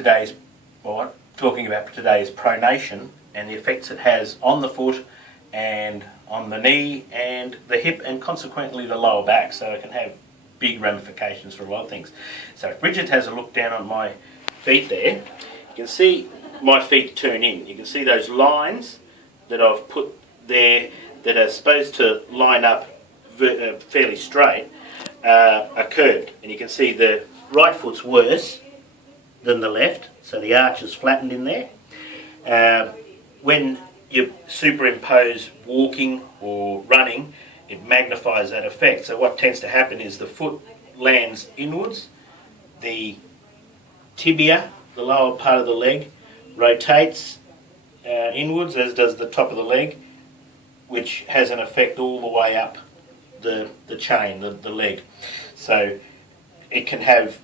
today's, well, talking about today's pronation and the effects it has on the foot and on the knee and the hip and consequently the lower back, so it can have big ramifications for a lot of things. So if Bridget has a look down on my feet there, you can see my feet turn in. You can see those lines that I've put there that are supposed to line up fairly straight are curved, and you can see the right foot's worse than the left, so the arch is flattened in there. When you superimpose walking or running, it magnifies that effect. So what tends to happen is the foot lands inwards, the tibia, the lower part of the leg, rotates inwards, as does the top of the leg, which has an effect all the way up the chain, the leg. So it can have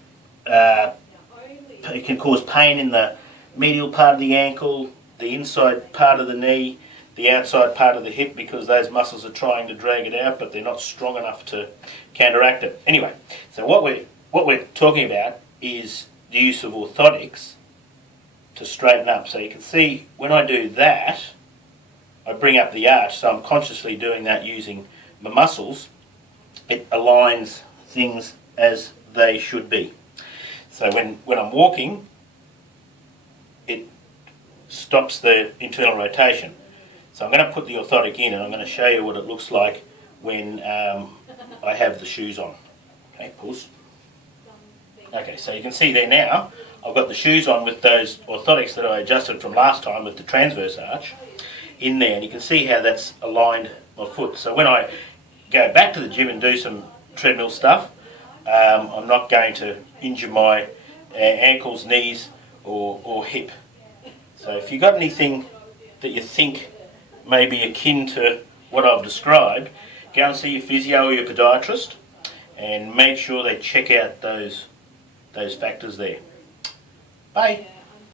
it can cause pain in the medial part of the ankle, the inside part of the knee, the outside part of the hip, because those muscles are trying to drag it out, but they're not strong enough to counteract it. Anyway, so what we're talking about is the use of orthotics to straighten up. So you can see when I do that, I bring up the arch, so I'm consciously doing that using my muscles. It aligns things as they should be. So when I'm walking, it stops the internal rotation. So I'm going to put the orthotic in and I'm going to show you what it looks like when I have the shoes on. Okay, pause. Okay, so you can see there now, I've got the shoes on with those orthotics that I adjusted from last time with the transverse arch in there, and you can see how that's aligned my foot. So when I go back to the gym and do some treadmill stuff, I'm not going to injure my ankles, knees or hip. So if you've got anything that you think may be akin to what I've described, go and see your physio or your podiatrist and make sure they check out those factors there. Bye.